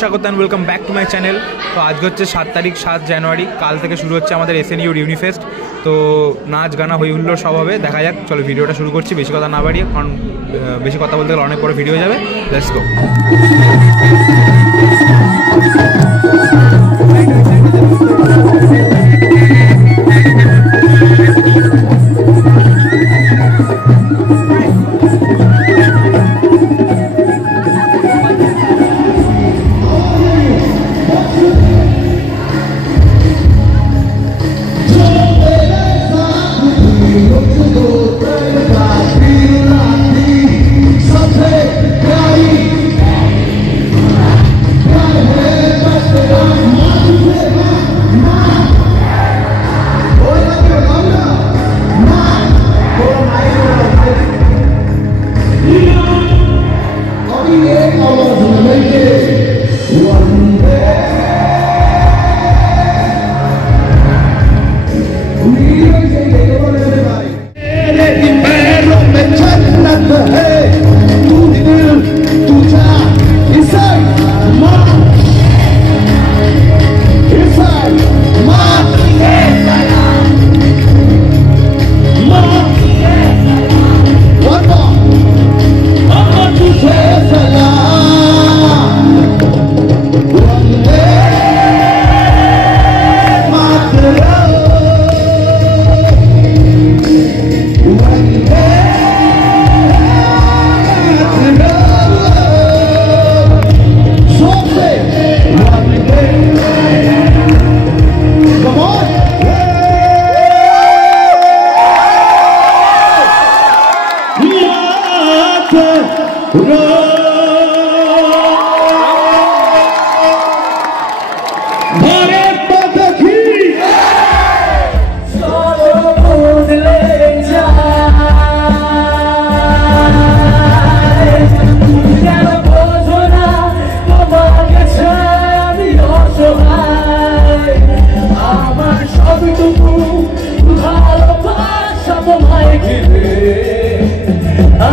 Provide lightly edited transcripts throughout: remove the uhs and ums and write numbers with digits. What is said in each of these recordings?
স্বাগত and welcome back to my channel. তো আজকে হচ্ছে 7 জানুয়ারি, কাল থেকে শুরু হচ্ছে আমাদের এসএনইউর ইউনিফেস্ট। তো নাচ গানা হই হুল্লোড় সব হবে, দেখা যাক। চলো ভিডিওটা শুরু করছি, বেশি কথা না বাড়িয়ে, কারণ বেশি কথা বলতে গেলে অনেক বড় ভিডিও হয়ে যাবে। Let's go.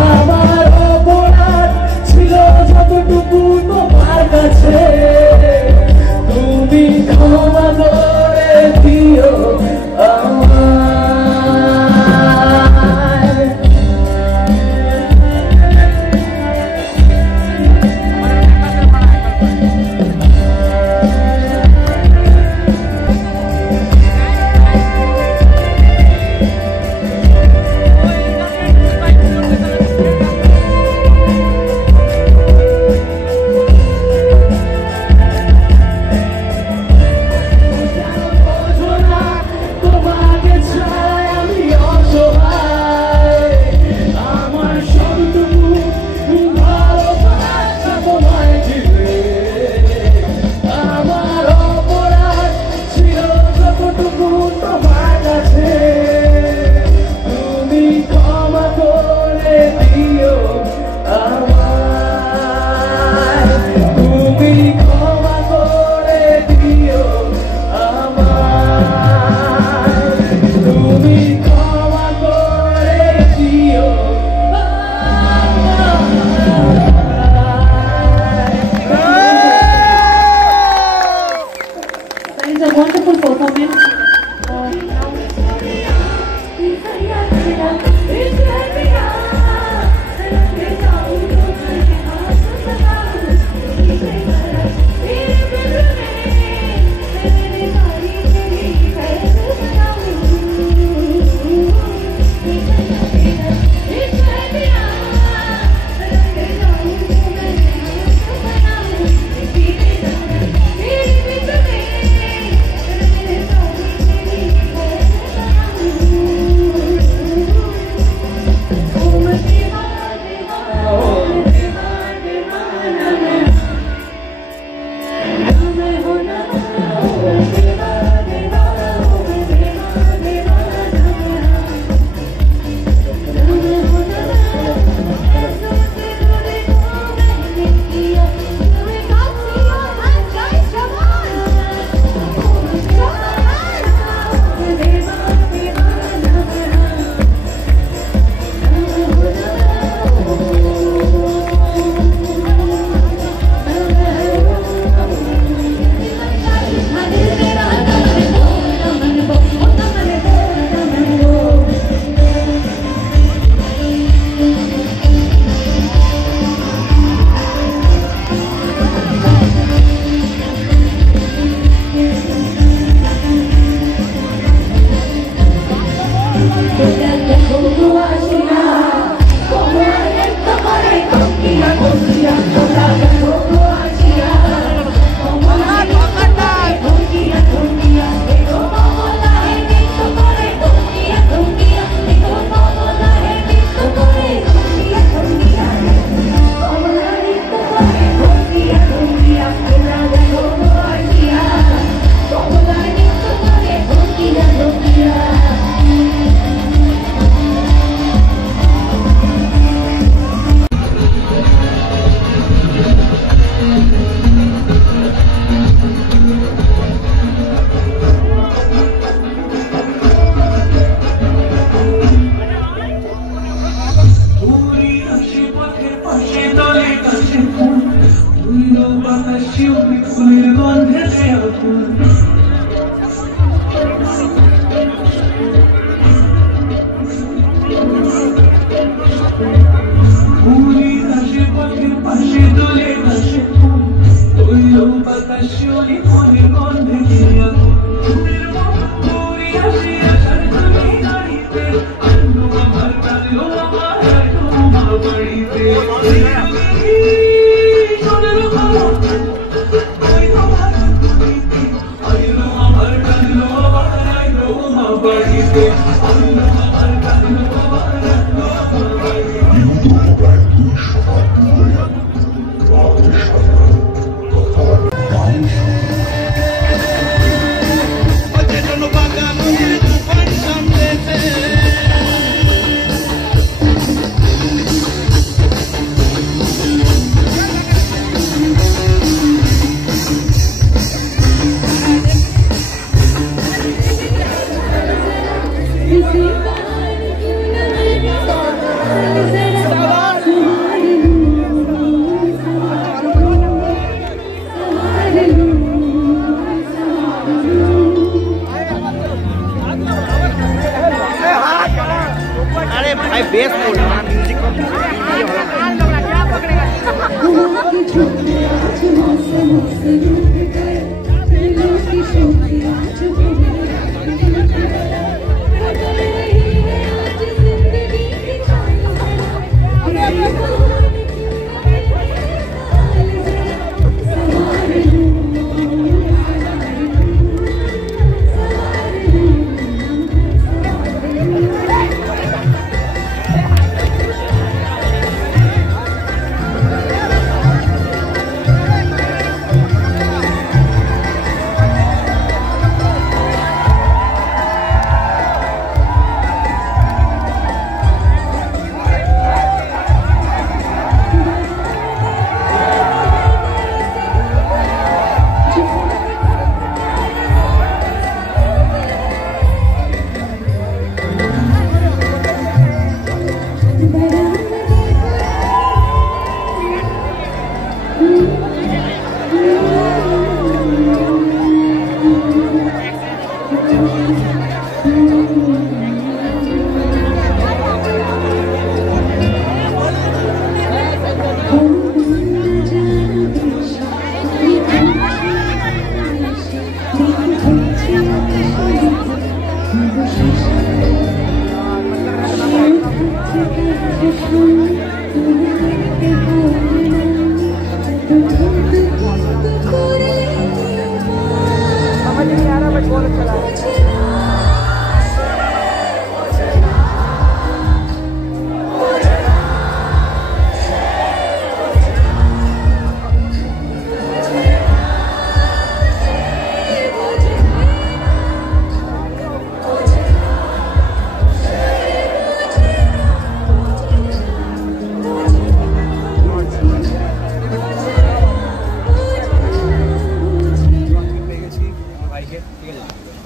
আমার অপরাধ ছিল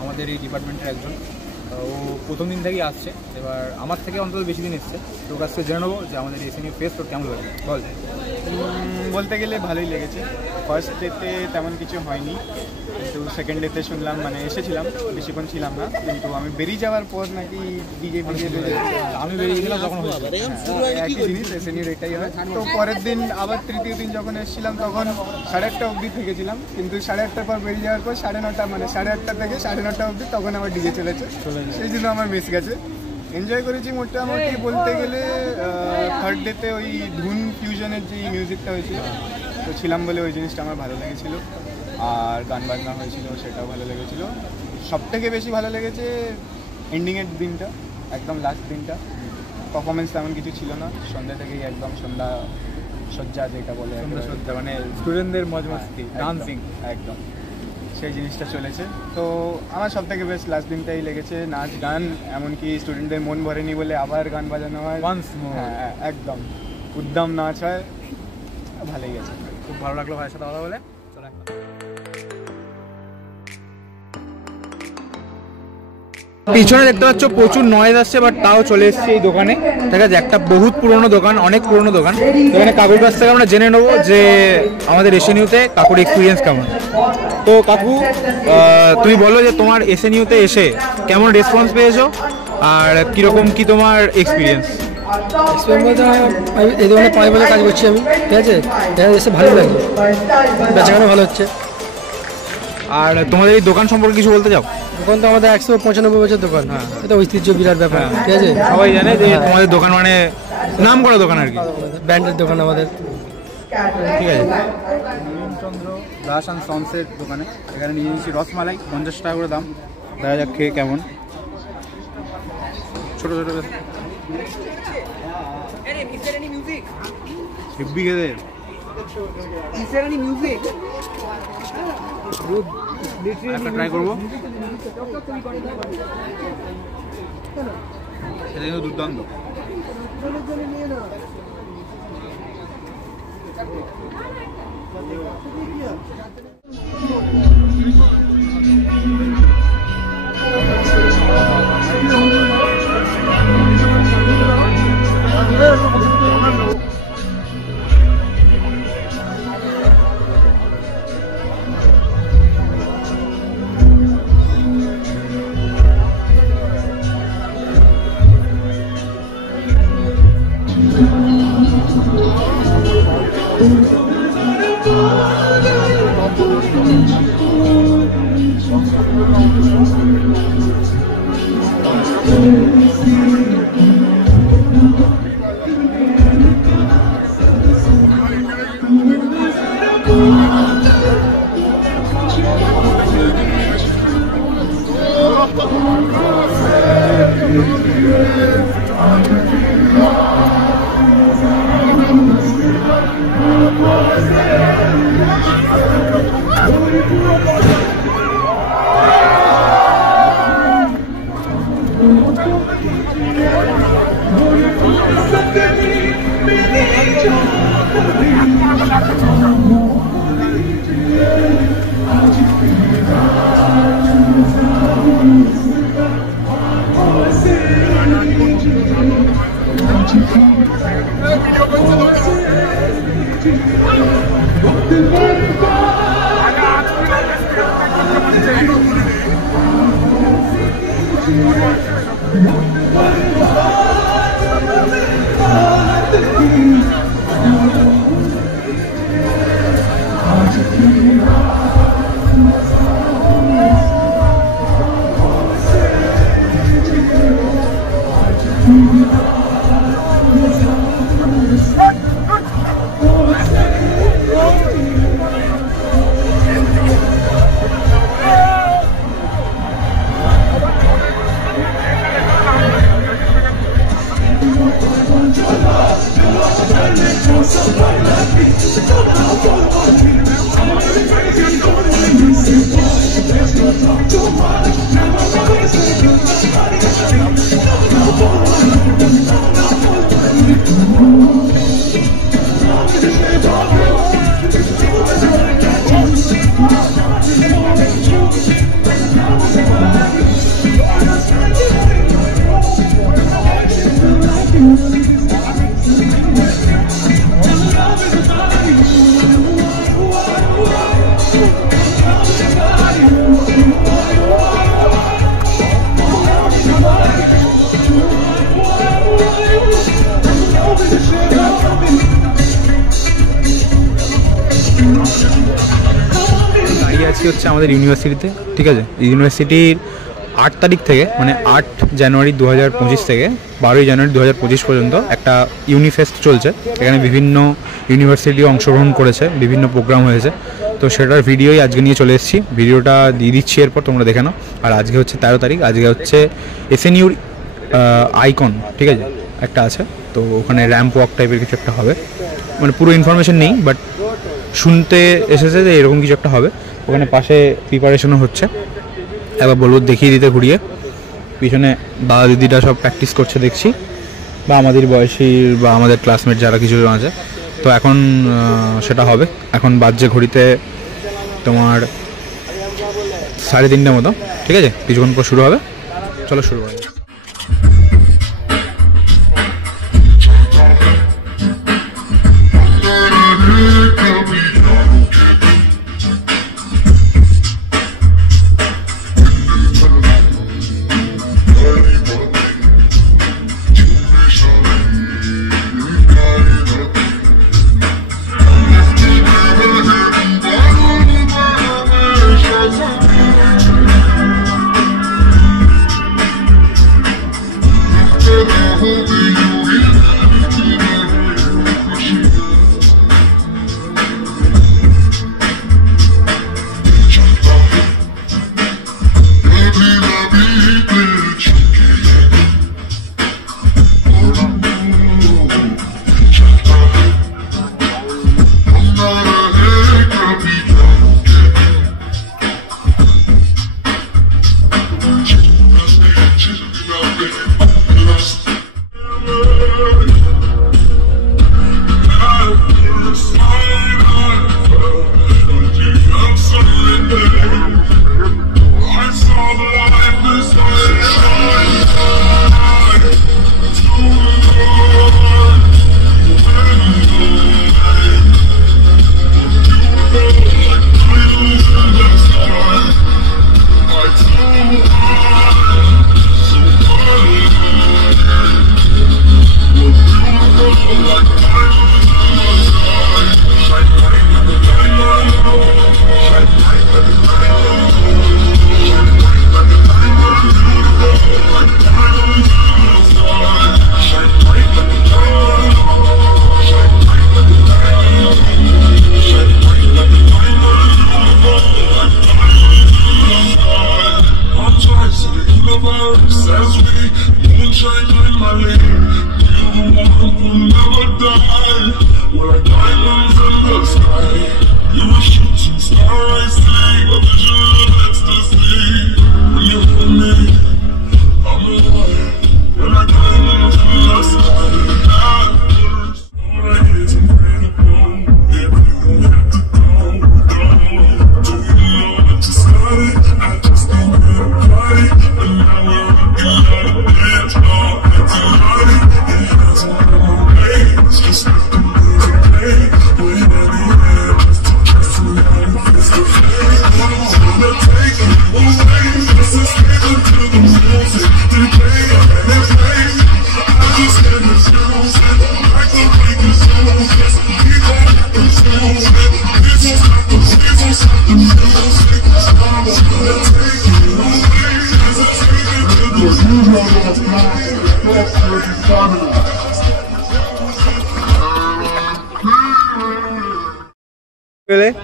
আমাদের এই ডিপার্টমেন্টের একজন, ও প্রথম দিন থেকেই আসছে, এবার আমার থেকে অন্তত বেশি দিন এসছে। তোর কাছ থেকে জেনে নেবো যে আমাদের এসএনইউ ফেস্ট তোর কেমন লাগে বল। বলতে গেলে ভালোই লেগেছে। ফার্স্ট ডেতে তেমন কিছু হয়নি, কিন্তু সেকেন্ড ডেতে শুনলাম, মানে এসেছিলাম, বেশিক্ষণ ছিলাম না, কিন্তু আমি বেরিয়ে যাওয়ার পর নাকি ডিজে আমি বেরিয়ে গেলাম তখন একই জিনিস এসএনইউর এটাই হয়। তো পরের দিন আবার তৃতীয় দিন যখন এসেছিলাম তখন 8:30 অবধি থেকেছিলাম, কিন্তু 8:30 পর বেরিয়ে যাওয়ার পর 9:30, মানে 8:30 থেকে 9:30 অবধি তখন আবার ডিজে চলেছে, সেই জন্য আমার মিস গেছে। এনজয় করেছি মোটামুটি বলতে গেলে। থার্ড ডেতে ওই ধুন ফিউশনের যে মিউজিকটা হয়েছিল, তো ছিলাম বলে ওই জিনিসটা আমার ভালো লেগেছিলো, আর গান বাজনা হয়েছিল সেটাও ভালো লেগেছিলো। সবথেকে বেশি ভালো লেগেছে এন্ডিংয়ের দিনটা, একদম লাস্ট দিনটা। পারফরমেন্স তেমন কিছু ছিল না, সন্ধ্যা থেকেই একদম সন্ধ্যা সজ্জা যেটা বলে, মানে স্টুডেন্টদের মজ মস্তি, ডান্সিং, একদম সেই জিনিসটা চলেছে। তো আমার সব থেকে বেস্ট লাস্ট দিনটাই লেগেছে। নাচ গান, এমনকি স্টুডেন্টদের মন ভরেনি বলে আবার গান বাজানো হয়, হ্যাঁ একদম উদ্দাম নাচ হয়, ভালোই গেছে। খুব ভালো লাগলো ভাইয়ের সাথে কথা বলে। চলো পিছনে দেখতে পাচ্ছ প্রচুর নয়েজ আসছে, বাট তাও চলে এসেছি এই দোকানে। ঠিক আছে, একটা বহুত পুরনো দোকান, অনেক পুরনো দোকান। এখানে কাকুর কাছ থেকে আমরা জেনে নেবো যে আমাদের এসএনইউতে কাকুর এক্সপিরিয়েন্স কেমন। তো কাকু, তুমি বলো যে তোমার এসএনইউতে এসে কেমন রেসপন্স পেয়েছো আর কীরকম কি তোমার এক্সপিরিয়েন্স? আমি এই দোকানে 5 বছর কাজ করছি আমি, ঠিক আছে। এখানে এসে ভালো লাগে, বেচাকেনা ভালো হচ্ছে। আর তোমাদের এই দোকান সম্পর্কে কিছু বলতে চাও? দোকান তো আমাদের 195 বছর দোকান, হ্যাঁ, এটা ঐতিহ্য বিরাট ব্যাপার, ঠিক আছে। সবাই জানে যে তোমাদের দোকান মানে নাম করা দোকান আর কি, ব্র্যান্ডের দোকান আমাদের, ঠিক আছে। চন্দ্র দাস অ্যান্ড সন্সের দোকানে এখানে নিয়ে নিয়েছি রসমালাই, 50 টাকা করে দাম। দেখা যাক খেয়ে কেমন। ছোটো ছোটো হেব্বি খেতে। একটা ট্রাই করবো, এটা কিন্তু দুর্দান্ত। হচ্ছে আমাদের ইউনিভার্সিটিতে, ঠিক আছে। ইউনিভার্সিটির 8 তারিখ থেকে মানে 8 জানুয়ারি 2025 থেকে 12 জানুয়ারি 2025 পর্যন্ত একটা ইউনিফেস্ট চলছে। এখানে বিভিন্ন ইউনিভার্সিটি অংশগ্রহণ করেছে, বিভিন্ন প্রোগ্রাম হয়েছে। তো সেটার ভিডিওই আজকে নিয়ে চলে এসেছি, ভিডিওটা দিয়ে দিচ্ছি, এরপর তোমরা দেখে নাও। আর আজকে হচ্ছে 13 তারিখ, আজকে হচ্ছে এসএনইউর আইকন, ঠিক আছে, একটা আছে। তো ওখানে র্যাম্প ওয়াক টাইপের কিছু একটা হবে, মানে পুরো ইনফরমেশন নেই, বাট শুনতে এসেছে যে এরকম কিছু একটা হবে। ওখানে পাশে প্রিপারেশনও হচ্ছে, একবার বলবো দেখিয়ে দিতে ঘুরিয়ে। পিছনে দাদা দিদিরা সব প্র্যাকটিস করছে দেখছি, বা আমাদের বয়সীর বা আমাদের ক্লাসমেট যারা কিছু আছে। তো এখন সেটা হবে। এখন বাজছে ঘড়িতে তোমার 3:30 মতো, ঠিক আছে। কিছুক্ষণ পর শুরু হবে, চলো। চলো শুরু করা যাক।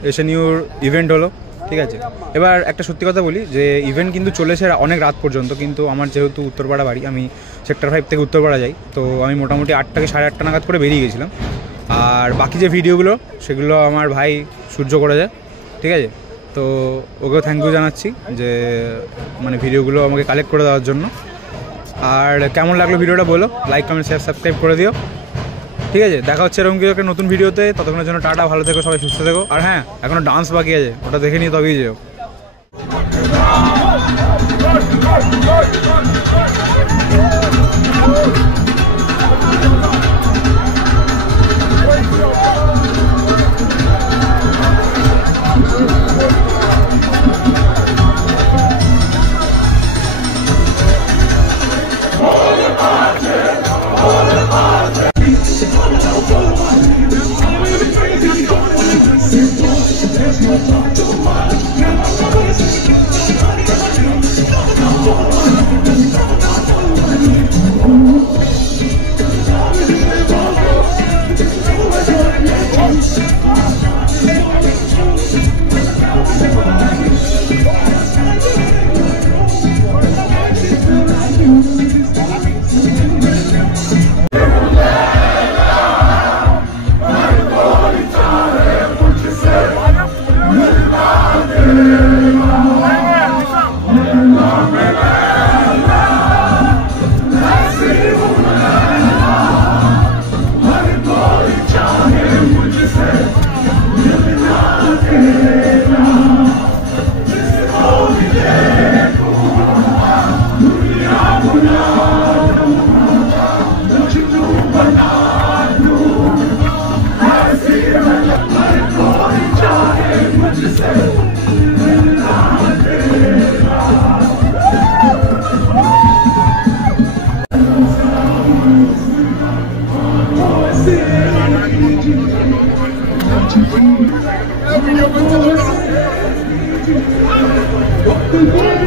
এসএনইউর ইভেন্ট হলো, ঠিক আছে। এবার একটা সত্যি কথা বলি যে ইভেন্ট কিন্তু চলেছে অনেক রাত পর্যন্ত, কিন্তু আমার যেহেতু উত্তরপাড়া বাড়ি, আমি সেক্টর 5 থেকে উত্তরপাড়া যাই, তো আমি মোটামুটি 8 থেকে 8:30 নাগাদ করে বেরিয়ে গেছিলাম। আর বাকি যে ভিডিওগুলো সেগুলো আমার ভাই সূর্য করে যায়, ঠিক আছে। তো ওকেও থ্যাংক ইউ জানাচ্ছি যে মানে ভিডিওগুলো আমাকে কালেক্ট করে দেওয়ার জন্য। আর কেমন লাগলো ভিডিওটা বলো, লাইক কমেন্ট শেয়ার সাবস্ক্রাইব করে দিও, ঠিক আছে। দেখা হচ্ছে এরকম কিছু একটা নতুন ভিডিওতে, ততক্ষণের জন্য টাটা, ভালো থেকো সবাই, সুস্থ থেকো। আর হ্যাঁ, এখনো ডান্স বাকি আছে, ওটা দেখে নিয়ে তবেই যেও। Thank you.